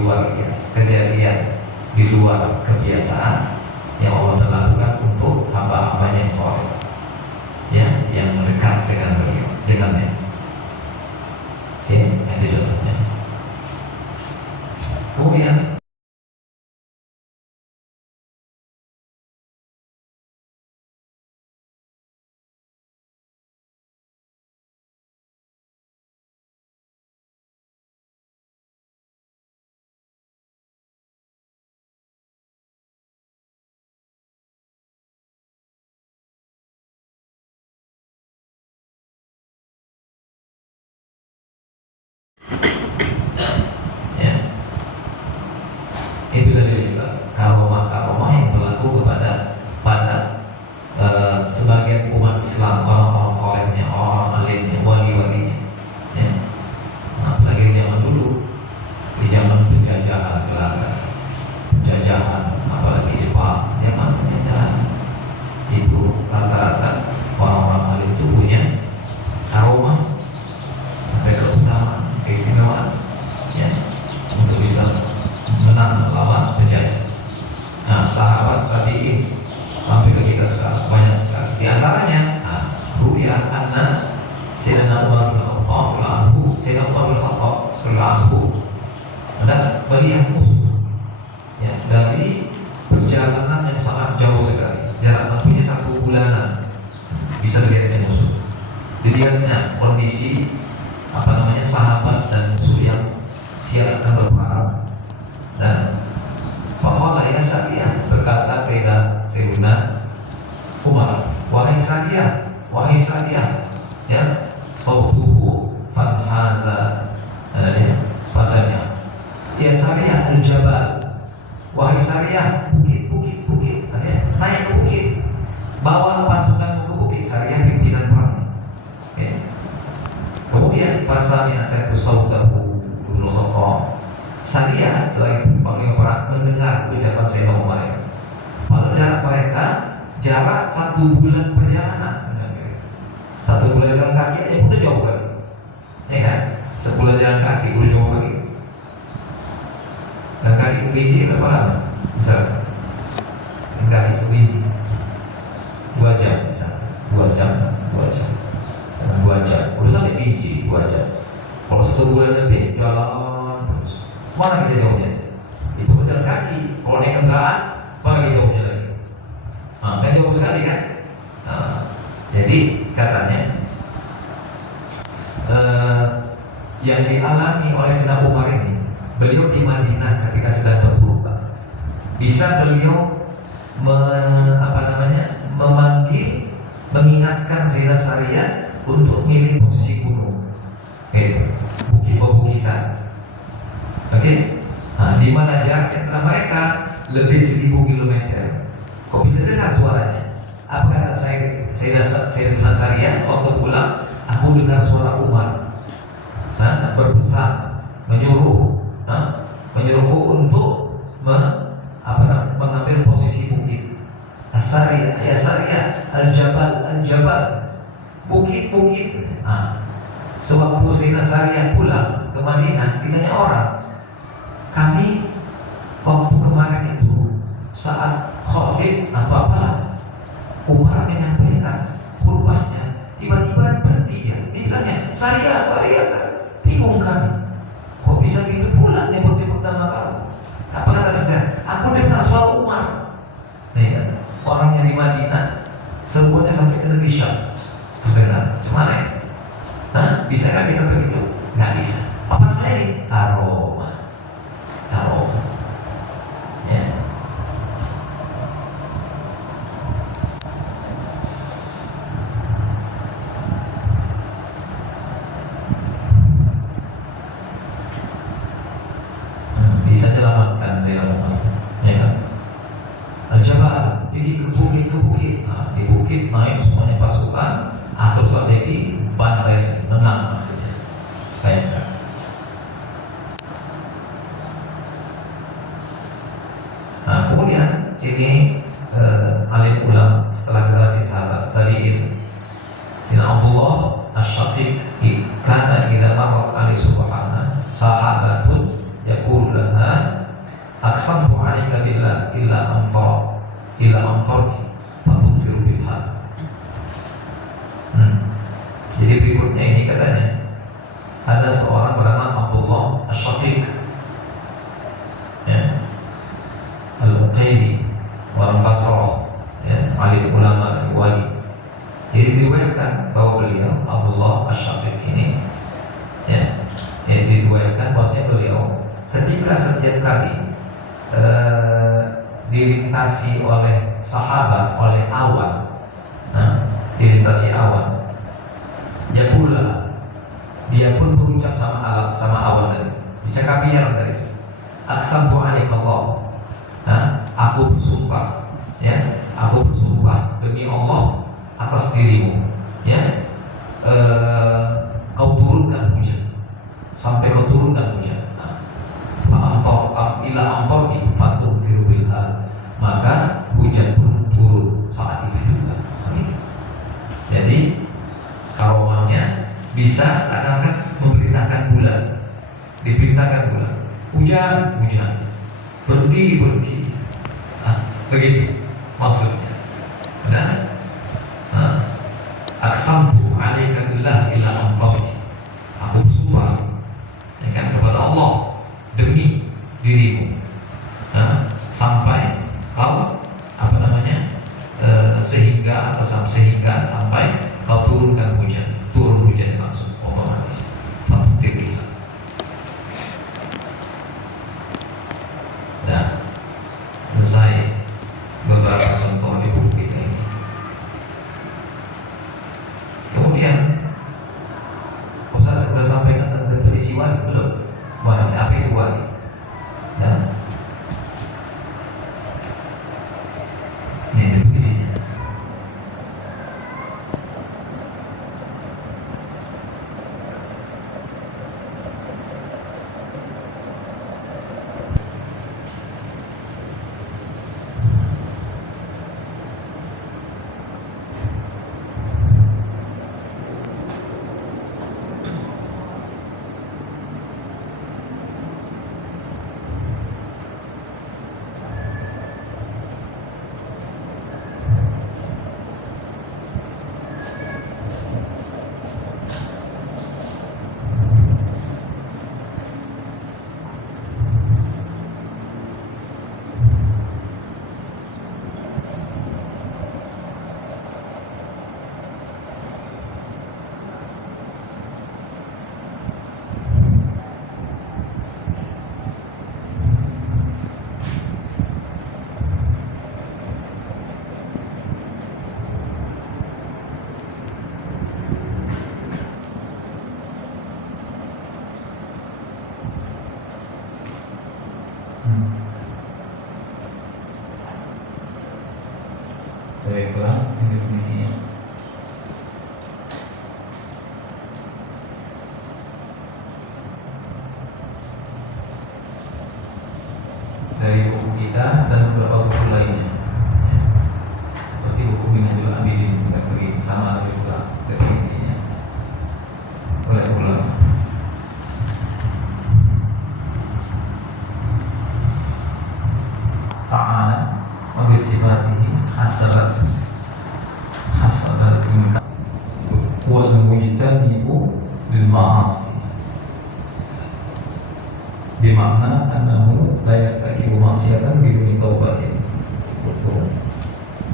luar biasa, kejadian di luar kebiasaan yang Allah telah lakukan untuk hamba-hambanya yang soleh, ya, yang dekat dengan beliau, dengannya. Oke, itu contohnya. Kemudian itu dari karomah yang berlaku pada sebagian umat Islam, orang-orang solehnya, orang-orang alimnya, wali-walinya, ya. Nah, apalagi zaman dulu, di zaman penjajahan Belanda, penjajahan apalagi Jepang, zaman penjajahan itu rata-rata orang-orang alim itu punya karomah, keistimewaan, ya, untuk bisa menang melawan penjajah. Nah, sahabat tadi sampai ke kita sekarang banyak sekali. Di antaranya, ru'ya anna Sayyidina Umar bin Khattab adalah melihat musuh, ya, dari perjalanan yang sangat jauh sekali, jarak tempuhnya 1 bulanan, bisa dilihatnya musuh. Dilihatnya kondisi sahabat dan musuh yang siap akan berperang. Dan Faqala ya Sa'diyah, berkata Sayyidina Umar, wahai Sa'diyah, ya, sautuhu fanhaza, pasanya, ya Sa'diyah al-jabal, wahai Sa'diyah, bukit, naik ke bukit, bawa pasukan ke bukit. Sa'diyah pimpinan perang. Okay. Kemudian pasanya saya tu sautahu Ibnu Khattab. Sa'diyah sebagai panglima perang mendengar ucapan Sayyidina Umar. Pada jarak mereka jarak 1 bulan perjalanan. 1 bulan jalan kaki aja udah jauh kali, ya kan? 10 jalan kaki udah jauh kali. Dan kaki ke biji berapa lama? Misalnya kaki ke biji 2 jam misalnya, 2 jam, 2 jam udah sampai biji 2 jam. Kalau 1 bulan lebih jalan terus, mana kita jauhnya? Itu berjalan kaki. Kalau naik kendaraan, mana kita jauhnya lagi? Kan jauh sekali kan? Jadi katanya yang dialami oleh Sayyidina Umar ini, beliau di Madinah ketika sedang berkurban, bisa beliau memanggil, mengingatkan Sayyidina Sariyah untuk milih posisi gunung, bukit-bukitan. Di mana jarak antara mereka lebih 1000 km. Kok bisa dengar suaranya? Apa kata Sayyidina Sariyah waktu pulang? Aku dengar suara Umar berpesan, menyuruhku untuk mengambil posisi bukit. As-Sariyah, ya Sariyah, al-jabal, bukit. Sewaktu Sayyidina Sariyah pulang ke Madinah, ditanya orang, kami waktu kemarin itu saat khotib apalah Umar menyampaikan khutbahnya, tiba-tiba berhenti dia bilangnya Sariyah, bingung kami, kok bisa gitu pulang nyebut nama kamu. Apa kata saya? Aku dengar suara Umar. Orang yang di Madinah semuanya sampai ke negeri Syam terdengar. Gimana ya? Bisa kan kita begitu? Nggak bisa. Apa namanya ini? Aroma. Ya. Bisa selamatkan Sayyidina Umar. Ya kan? Al-Jabal, jadi ke bukit. Di bukit naik semuanya pasukan atau strategi bantai menang maksudnya. Kayak kemudian ini alim ulama setelah generasi sahabat tabi'in, Abdullah Asy-Syafiq kana idza marrat ali subhana sahabatun yaqulu laha aqsamtu 'alaika billah illa amtarti fatumtiru bil hal. Jadi berikutnya ini katanya ada seorang bernama Abdullah Asy-Syafiq, ya, Al-Uqayli orang Basrah, ya, alim ulama dan wali. Jadi diriwayatkan bahwa beliau Abdullah Asy-Syafiq ini, ya, diriwayatkan bahwasanya beliau ketika setiap kali dilintasi oleh sahabat, oleh awan, dilintasi awan, ya pula dia pun berucap sama awan tadi, dicakapinya tadi, aqsamtu 'alaika Allah, aku bersumpah, ya, aku bersumpah demi Allah atas dirimu, ya, kau turunkan hujan, sampai kau turunkan hujan. Ila amtorti fatuh bil hal, maka hujan pun turun saat itu juga. Jadi kaumnya bisa seakan-akan memerintahkan bulan, diperintahkan bulan, hujan, berhenti, begitu maksudnya. Nah, aqsamtu 'alaika billah illa amtarti, aku bersumpah, ya kan, kepada Allah demi dirimu, sampai kau sehingga sampai kau turun hujan langsung otomatis. Fatimillah. Dan selesai beberapa contoh di buku kita ini. Kemudian Ustaz sudah sampaikan tentang definisi wali belum? Wali, apa itu wali? Ya. Ini definisinya. Baiklah, ini definisinya. Dari buku kita dan beberapa buku lainnya, seperti buku Minhajul Abidin, kita beri sama juga definisinya oleh ulama. Ta'ala wa bisifatihi hasabat imkan wal mujtanibu bil ma'asi, bimakna annahu la yartakibu maksiatan biduni taubatin.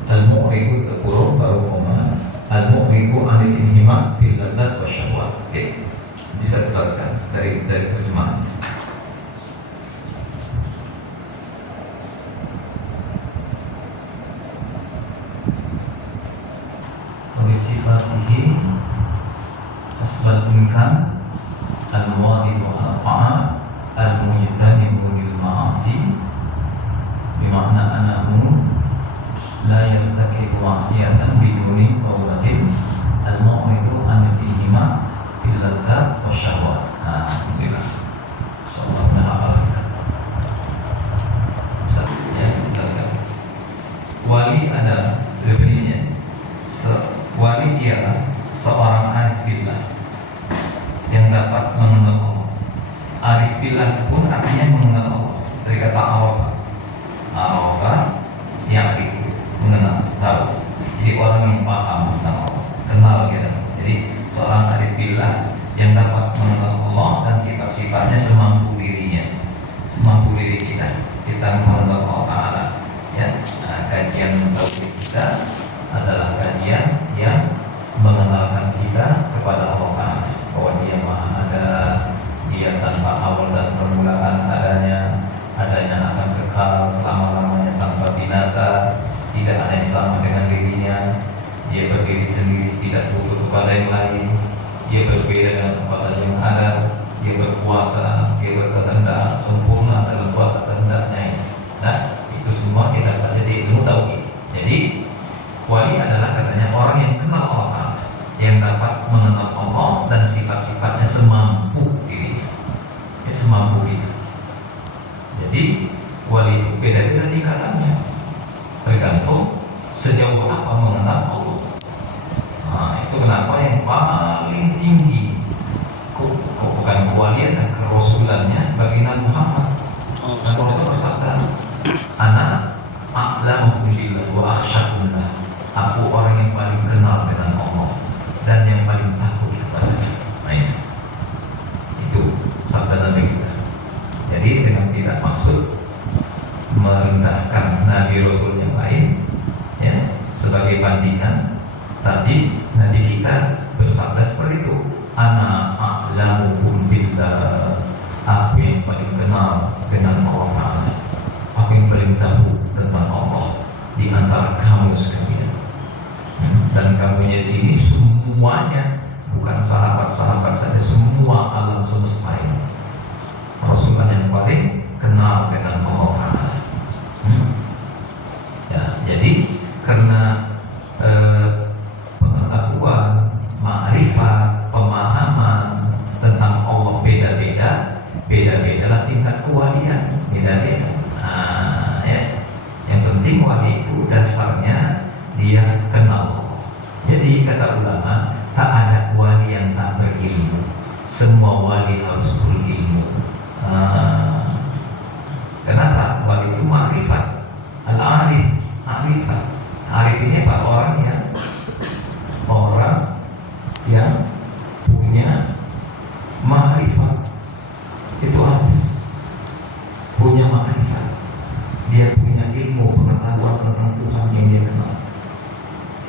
Al-mu'ridu taqulu baru koma al-mu'ridu anil inhimak fil ladzat wa syahwat. Bisa jelaskan dari terjemahan. Sifatihi asbal imkan al-wadidu al-fa'a al-mujtanibu lil ma'asi, bimakna annahu la yartakibu ma'siyatan biduni taubatin, al-mu'ridu anil inhima fil ladzat wa syahwat. Alhamdulillah. Insyaallah berhafal kita. Ya, jelaskan. Wali adalah definisinya. Wali ialah seorang arif billah yang dapat mengenal Allah. Arif billah pun artinya mengenal Allah, dari kata araf, sendiri, tidak butuh kepada yang lain. Dia berbeda dengan apa saja yang ada. Dia berkuasa, dia berkehendak sempurna dalam kuasa kehendaknya. Nah, itu semua kita baca di ilmu tauhid. Jadi wali adalah katanya orang yang kenal Allah Ta'ala, yang dapat mengenal Allah dan sifat-sifatnya semampu dirinya, ya, semampu itu. Jadi wali itu beda-beda tingkatannya, tergantung sejauh apa mengenal Allah. Nah, itu kenapa yang paling tinggi bukan kewalian dan kerasulannya baginda Muhammad. Dan Rasul bersabda, "Ana a'lamu billah wa akhsyakullah." Aku orang yang paling kenal dengan Allah dan yang paling takut kepadanya. Nah, itu sabda Nabi kita. Jadi dengan tidak maksud merendahkan Nabi Rasul yang lain, ya, sebagai bandingan, tapi Nabi kita bersabda seperti itu. Ana a'lamukum billah. Aku yang paling kenal dengan Allah. Aku yang paling tahu tentang Allah di antara kamu sekalian. Dan kamunya sini semuanya, bukan sahabat-sahabat saja, semua alam semesta ini. Rasulullah yang paling kenal dengan Allah Ta'ala. Ya, jadi karena pengetahuan, ma'rifat, pemahaman tentang Allah beda-bedalah tingkat kewalian, beda-beda. Nah, ya. Yang penting wali itu dasarnya dia kenal Allah. Jadi kata ulama, tak ada wali yang tak berilmu. Semua wali harus berilmu. Kenapa? Wali itu ma'rifat, al-arif, ma'rifat. Arif ini apa? Orang yang punya ma'rifat. Itu arif, punya ma'rifat. Dia punya ilmu, pengetahuan tentang Tuhan yang dia kenal,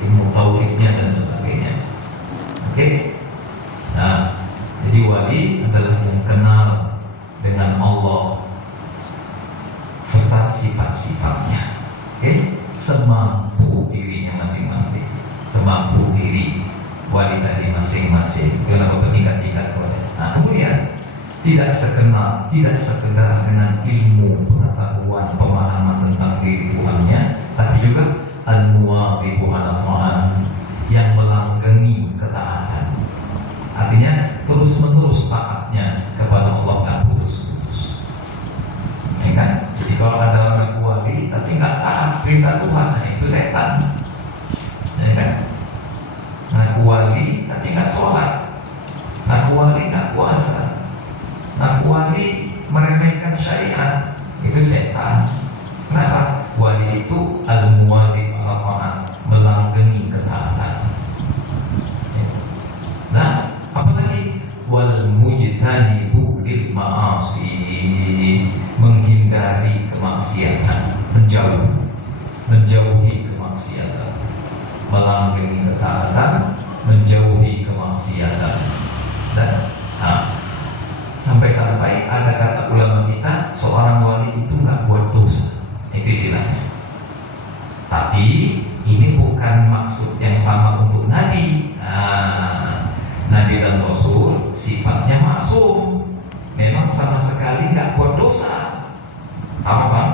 ilmu tauhidnya dan sebagainya. Oke? Nah, jadi wali adalah yang kenal dengan Allah serta sifat-sifatnya. Oke? Semampu dirinya masing-masing, semampu diri wali tadi masing-masing. Itu nama bertingkat-tingkat wali. Nah, kemudian tidak sekedar dengan ilmu, pengetahuan, pemahaman tentang diri Tuhannya, tapi juga al-muwazibu ala ta'at, yang melanggenggi ketaatan. Artinya terus-menerus taatnya kepada Allah, tak putus-putus. Ya kan? Jadi kalau ada orang wali tapi nggak taat perintah Tuhan, nah itu setan. Ya kan? Ngaku wali tapi nggak sholat, ngaku wali nggak puasa, ngaku wali meremehkan syariat, itu setan. Kenapa? Wali itu al-muwazib ala ta'at, melanggenggi ketaatan. Nah, apalagi wal mujtanibu lil ma'asi, menghindari kemaksiatan, menjauhi kemaksiatan, melanggenggi ketaatan, menjauhi kemaksiatan. Dan sampai-sampai ada kata ulama kita, seorang wali itu nggak buat dosa, itu istilahnya. Tapi ini bukan maksud yang sama untuk Nabi. Nabi dan Rasul sifatnya maksum, memang sama sekali nggak buat dosa. Apa kan?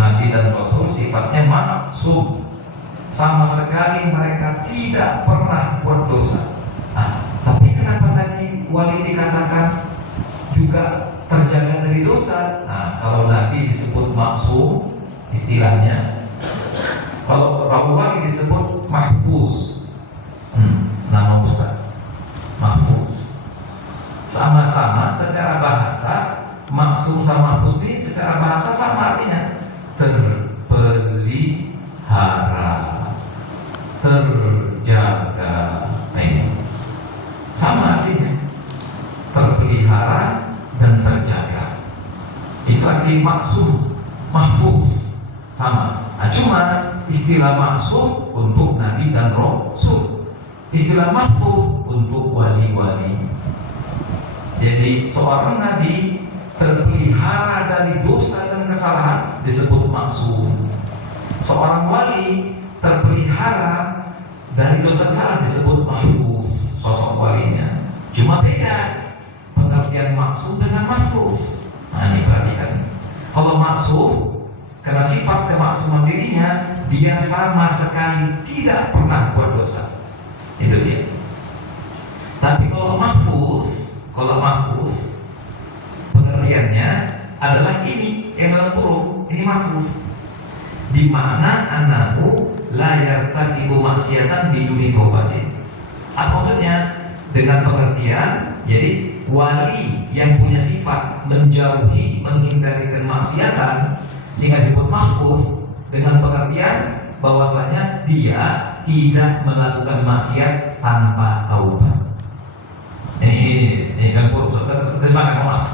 Nabi dan Rasul sifatnya maksum, sama sekali mereka tidak pernah buat dosa. Tapi kenapa tadi wali dikatakan juga terjaga dari dosa? Kalau Nabi disebut maksum, istilahnya, kalau wali disebut mahfuz. Nama Ustaz mahfuz. Sama-sama secara bahasa, maksum sama mahfuz ini secara bahasa sama artinya terpelihara, terjaga. Sama artinya terpelihara dan terjaga. Itu arti maksum, mahfuz, sama. Cuma istilah maksum untuk Nabi dan Rasul, istilah mahfuz untuk wali-wali. Jadi seorang Nabi terpelihara dari dosa dan kesalahan disebut maksum. Seorang wali terpelihara dari dosa besar disebut mahfuz sosok walinya. Cuma beda pengertian maksum dengan mahfuz. Nah ini perhatikan. Kalau maksum, karena sifat kemaksuman dirinya, dia sama sekali tidak pernah buat dosa. Itu dia. Tapi kalau mahfuz pengertiannya adalah ini yang dalam kurung, ini mahfuz. Di mana anahu la yartakibu maksiatan biduni taubatin. Apa maksudnya? Dengan pengertian, jadi wali yang punya sifat menjauhi, menghindari kemaksiatan sehingga disebut mahfuz, dengan pengertian bahwasanya dia tidak melakukan maksiat tanpa taubat. Ini kan terjemahkan orang.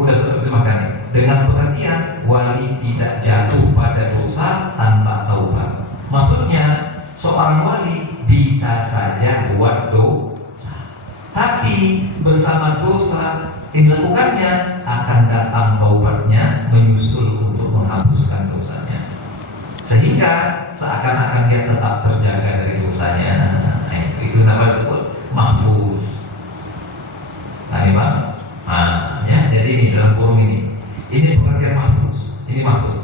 Udah terjemahkan dengan pengertian wali tidak jatuh pada dosa tanpa taubat. Maksudnya seorang wali bisa saja buat dosa, tapi bersama dosa yang dilakukannya akan datang taubatnya menyusul untuk menghapuskan dosanya, sehingga seakan-akan dia tetap terjaga dari dosanya. Itu namanya disebut mahfuz. Nah, Bang. Ya, jadi ini dalam kurung ini pengertian mahfuz. Ini mahfuz.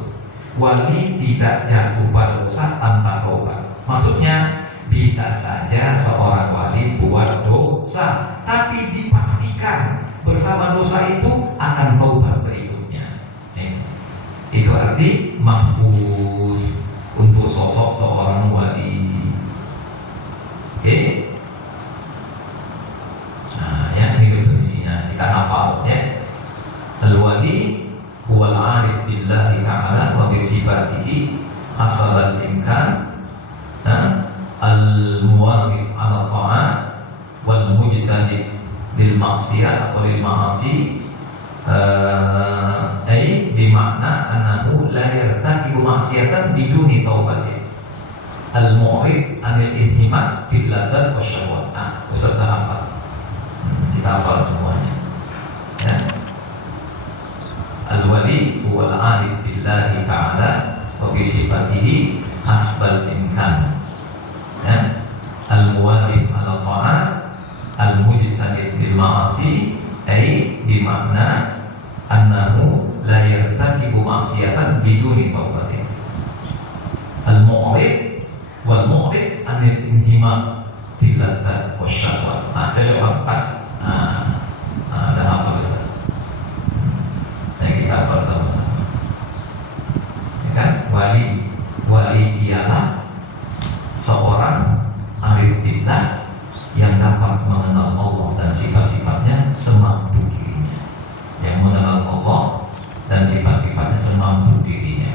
Wali tidak jatuh pada dosa tanpa taubat. Maksudnya bisa saja seorang wali buat dosa, tapi dipastikan bersama dosa itu akan taubat berikutnya. Itu arti mahfuz untuk sosok seorang wali. Oke. Nah, ya ini definisinya, kita hafal ya. Al-wali huwal arif billahi ta'ala wa bisifatihi asal al-imkan al-muwafif ala ta'at wal mujtahid bil maksiyat atau lil ma'asi, ay bimakna annahu la yartakibu maksiyatan biduni taubatin al-mu'rid anil inhimat fil ladzat wasyahwat. Beserta hafal. Kita hafal semuanya ya. Al-wali huwal arif billahi ta'ala wa bisifatihi hasbal imkan ya. Al-muwalif ala ta'at al-mujtahid bil ma'asi, ay bimakna annahu la yartakibu maksiatan biduni taubatin al-mu'rid wal mu'rid anil inhima fil ladzat wasyahwat. Coba pas. Ada apa Ustaz? Kita hafal sama-sama. Ya kan? Wali ialah seorang arif billah yang dapat mengenal Allah dan sifat-sifatnya semampu dirinya. Yang mengenal Allah dan sifat-sifatnya semampu dirinya.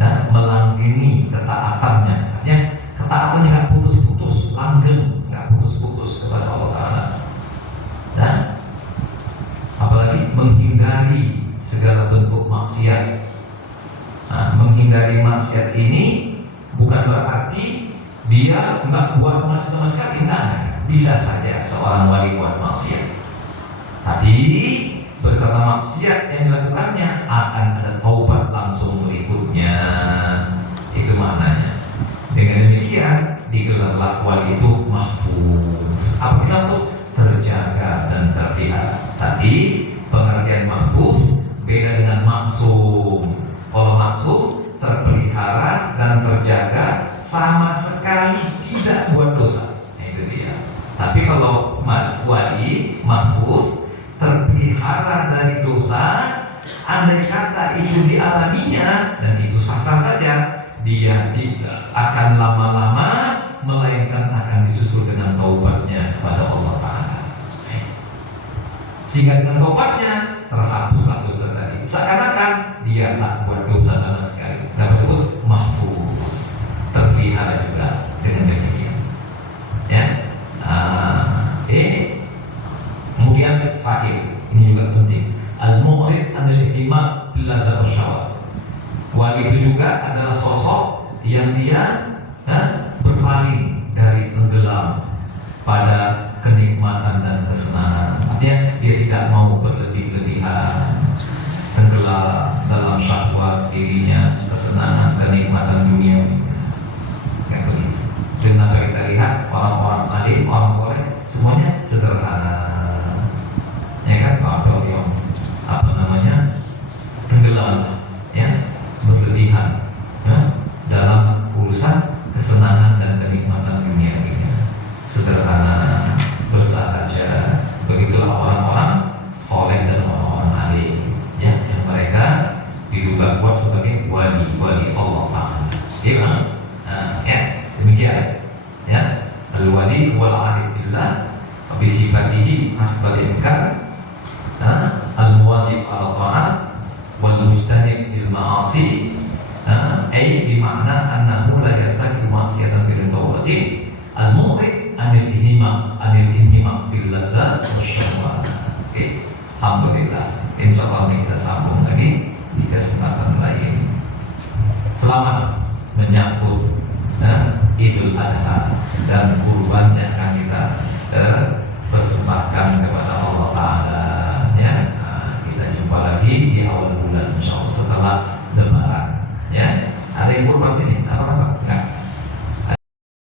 Dan melanggeni ketaatannya. Artinya ketaatannya nggak putus-putus, langgeng, nggak putus-putus kepada Allah Ta'ala. Dan apalagi menghindari segala bentuk maksiat. Menghindari maksiat ini bukan berarti dia enggak buat maksiat sama sekali, enggak. Bisa saja seorang wali buat maksiat, tapi bersama maksiat yang dilakukannya akan ada taubat langsung berikutnya. Itu maknanya. Dengan demikian digelarlah wali itu mahfuz. Apa itu mahfuz? Terjaga dan terpelihara. Tadi pengertian mahfuz beda dengan maksum. Kalau maksum terpelihara dan terjaga, sama sekali tidak buat dosa. Itu dia. Tapi kalau wali mahfuz terpelihara dari dosa, andai kata itu dialaminya dan itu sah-sah saja, dia tidak akan lama-lama, melainkan akan disusul dengan taubatnya kepada Allah Ta'ala. Sehingga dengan taubatnya terhapuslah dosa tadi. Seakan-akan dia tak buat dosa sama sekali. Nah, tersebut mahfuz, terpelihara juga dengan demikian. Ya. Kemudian terakhir, ini juga penting. Al-mu'rid anil ihtimak bil ladzat wasyahwat. Wali itu juga adalah sosok yang dia berpaling dari tenggelam pada kenikmatan dan kesenangan. Artinya dia tidak mau berlebih-lebihan, tenggelam dalam syahwat dirinya, kesenangan, kenikmatan dunia. Kayak begitu. Dengan kita lihat orang-orang alim, orang soleh, semuanya sederhana, ya kan? Kalau yang apa namanya tenggelam, ya, berlebihan, ya, dalam urusan kesenangan dan kenikmatan dunia ini, sederhana, bersahaja. Begitulah orang-orang soleh dan orang-orang alim, ya, yang mereka diduga kuat sebagai wali Allah Ta'ala. Ya, ya, demikian, ya. Al-wali wal arif billah bisifatihi asbal imkan, al-muwajib ala ta'at wal mujtanib bil ma'asi, ay bimakna annahu la yartaki ma'siyatan bil tawbati al-mu'rid anil inhimam fil ladhat wasyahwat. Oke, alhamdulillah. Insyaallah kita sambung lagi di kesempatan lain. Selamat menyambut Idul Adha dan kurbannya.